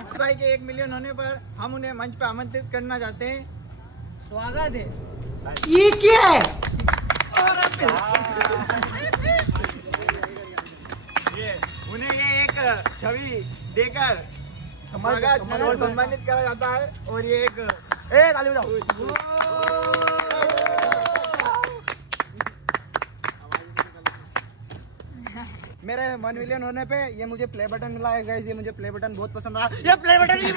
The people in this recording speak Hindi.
भाई के 1 मिलियन होने पर हम उन्हें मंच पे आमंत्रित करना चाहते हैं। स्वागत है। ये क्या है? उन्हें ये एक छवि देकर स्वागत और सम्मानित करा जाता है। और ये एक ताली बजाओ। मेरे 1 मिलियन होने पे ये मुझे प्ले बटन मिला है गाइस। ये मुझे प्ले बटन बहुत पसंद आया। ये प्ले बटन ही